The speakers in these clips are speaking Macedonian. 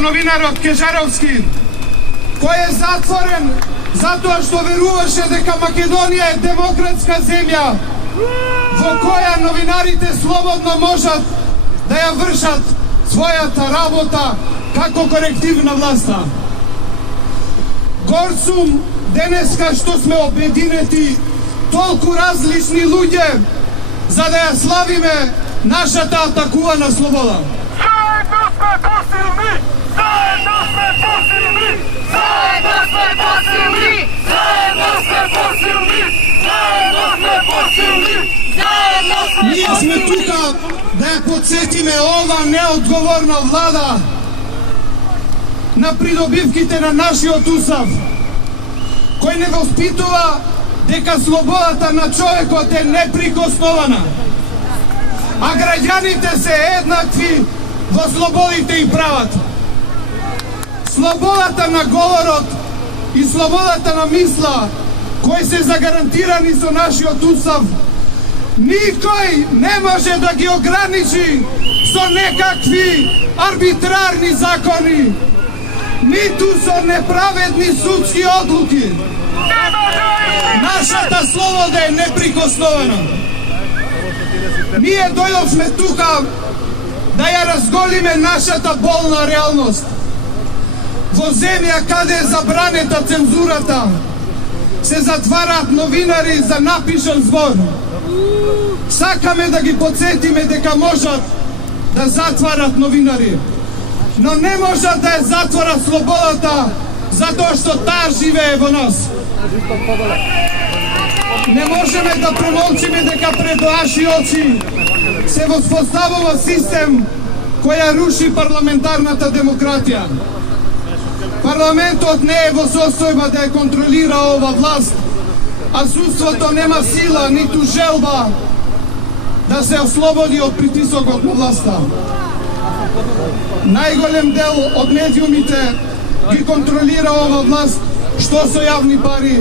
новинарот Кежаровски, кој е затворен затоа што веруваше дека Македонија е демократска земја во која новинарите слободно можат да ја вршат својата работа како коректив на власта. Горд сум денеска што сме обединети толку различни луѓе за да ја славиме нашата атакувана слобода. Заедно сме посилни! Заедно сме посилни! Заедно сме посилни! Заедно сме посилни! Заедно сме посилни! Заедно сме посилни! Ние сме тука да ја подсетиме ова неодговорна влада на придобивките на нашиот устав, кој не воспитува дека слободата на човекот е неприкосновена, а граѓаните се еднакви во слободите и правата. Слободата на говорот и слободата на мисла, кои се загарантирани со нашиот устав, никој не може да ги ограничи со некакви арбитрарни закони, ниту со неправедни судски одлуки. Нашата слобода е неприкосновена. Ние дојдовме тука да ја разголиме нашата болна реалност. Во земја каде е забранета цензурата, се затвараат новинари за напишан збор. Сакаме да ги подсетиме дека можат да затварат новинари, но не можат да ја затворат слободата затоа што таа живее во нас. Не можеме да премолчиме дека пред наши очи се воспоставува систем која руши парламентарната демократија. Парламентот не е во состојба да ја контролира ова власт, а судството нема сила ниту желба да се ослободи од притисокот на власта. Најголем дел од медиумите ги контролира ова власт, што со јавни пари,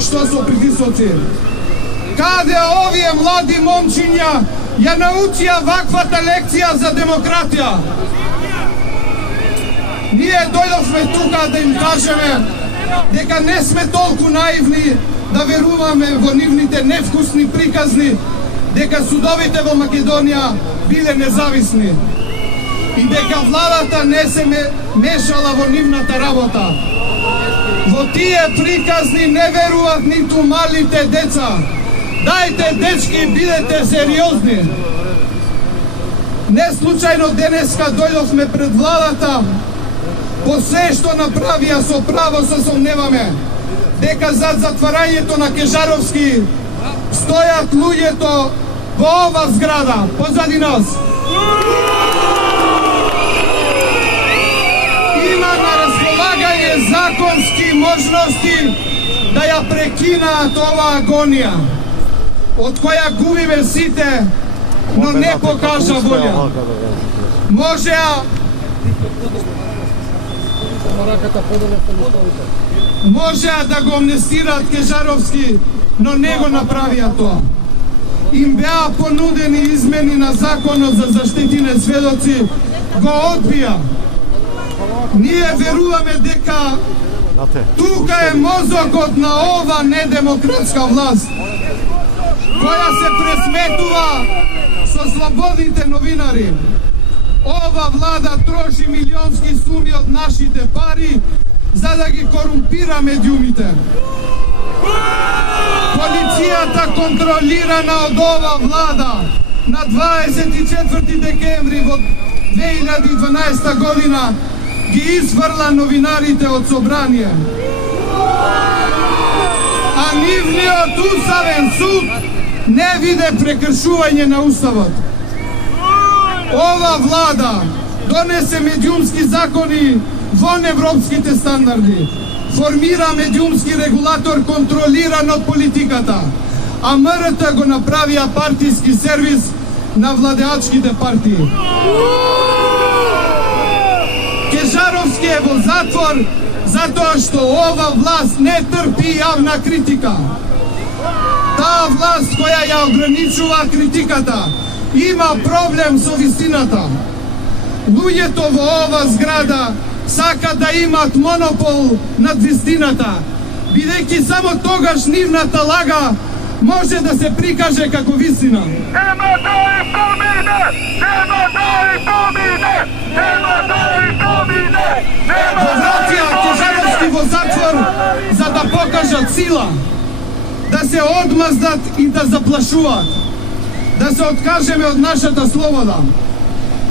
што со притисоци. Каде овие млади момчиња ја научија ваквата лекција за демократија? Ние дојдовме тука да им кажеме дека не сме толку наивни да веруваме во нивните невкусни приказни дека судовите во Македонија биле независни и дека владата не се мешала во нивната работа. Во тие приказни не веруваат ниту малите деца. Дајте, дечки, бидете сериозни. Не случајно денеска дојдовме пред владата, по се што направија со право се сомневаме дека зад затварањето на Кежаровски стојат луѓето во ова зграда, позади нас. Има на располагање законски можности да ја прекинаат оваа агонија, од која губиме сите, но не покажа волја. Можеа да го амнестираат Кежаровски, но не го направија тоа. Им беа понудени измени на законот за заштитени сведоци, го одбија. Ние веруваме дека тука е мозокот на ова недемократска власт, која се пресметува со слободните новинари. Ова влада троши милионски суми од нашите пари за да ги корумпира медиумите. Полицијата контролирана од ова влада на 24 декември во 2012 година ги изфрла новинарите од собрание. А нивниот уставен суд не виде прекршување на уставот. Ова влада донесе медиумски закони вон европските стандарди, формира медиумски регулатор контролиран од политиката, а МРТ го направија партиски сервис на владеачките партии. Кежаровски е во затвор затоа што ова власт не трпи јавна критика. Таа власт која ја ограничува критиката има проблем со вистината. Луѓето во ова зграда сака да имат монопол над вистината, бидејќи само тогаш нивната лага може да се прикаже како вистина. Нема да и помине! Нема да и помине! Нема да и помине! Во Враќа Кежаровски во затвор за да покажат сила, да се одмаздат и да заплашуваат, да се откажеме од нашата слобода.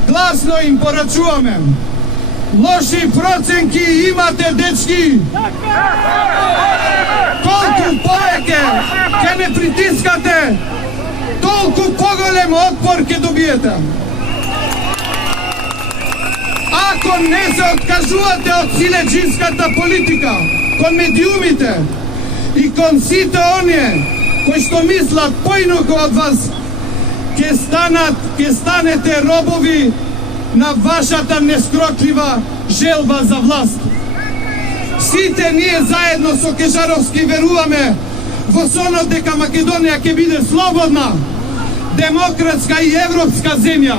Гласно им порачуваме: лоши проценки имате, дечки! Колку повеќе ќе не притискате, толку поголем отпор ќе добиете. Ако не се откажувате од силеџинската политика, кон медиумите и кон сите оние кои што мислат поинаку од вас, ќе станете робови на вашата нескрочлива желба за власт. Сите ние заедно со Кежаровски веруваме во сонот дека Македонија ќе биде слободна, демократска и европска земја,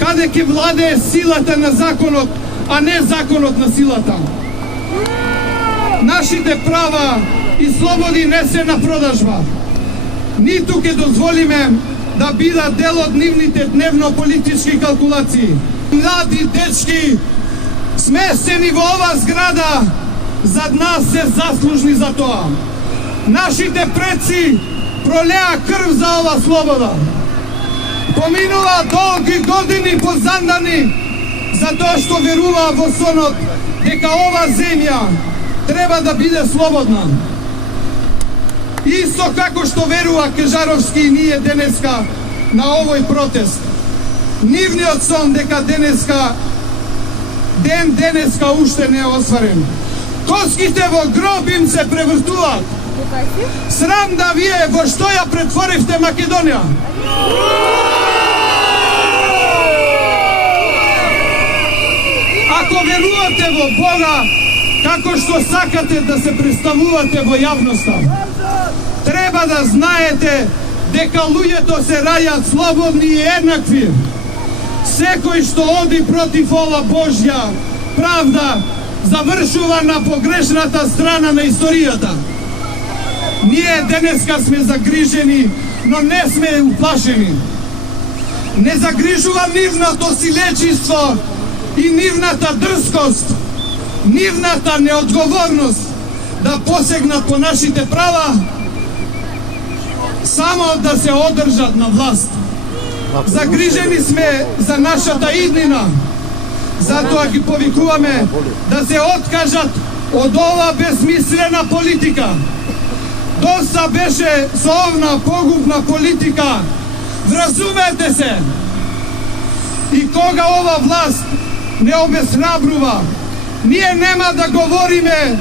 каде ќе владее силата на законот, а не законот на силата. Нашите права и слободи не се на продажба. Ниту ќе дозволиме да бидат дел од нивните дневно-политички калкулации. Млади дечки, сместени во ова зграда, зад нас се заслужни за тоа. Нашите предци пролеа крв за ова слобода. Поминува долги години позандани за тоа што верува во сонот дека ова земја треба да биде слободна. Исто како што верува Кежаровски и ние денеска на овој протест. Нивниот сон дека денеска уште не е осварен. Коските во гроб им се превртуваат. Срам да вие во што ја претворивте Македонија. Ако верувате во Бога, како што сакате да се представувате во јавноста, треба да знаете дека луѓето се раѓаат слободни и еднакви. Секој што оди против ова Божја правда завршува на погрешната страна на историјата. Ние денеска сме загрижени, но не сме уплашени. Не загрижува нивното силечиство и нивната дрскост, нивната неодговорност да посегнат по нашите права, само да се одржат на власт. Загрижени сме за нашата иднина, затоа ги повикуваме да се откажат од ова безсмислена политика. Доста беше со овна погубна политика. Вразумете се! И кога ова власт не обесрабрува, ние нема да говориме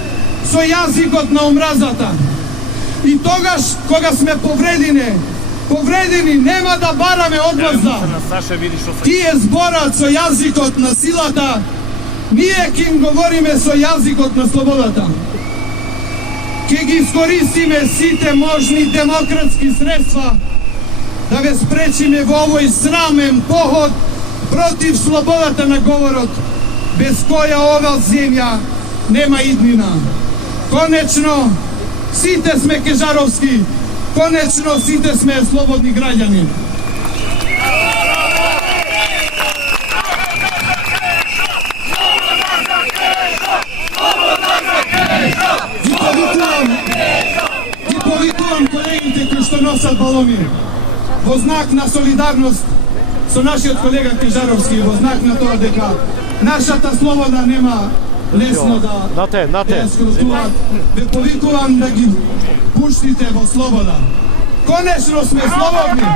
со јазикот на омразата. И тогаш, кога сме повредени, нема да бараме одмазда. Тие зборат со јазикот на силата, ние ќе им говориме со јазикот на слободата. Ќе ги искористиме сите можни демократски средства да ве спречиме во овој срамен поход против слободата на говорот, без која ова земја нема иднина. Конечно, сите сме Кежаровски, конечно сите сме слободни граѓани. Ги повикувам колегите кои што носат балони во знак на солидарност со нашиот колега Кежаровски, во знак на тоа дека нашата слобода нема лесно да ја скрутуваат. Ве повикувам да ги пуштите во слобода. Конечно сме слободни!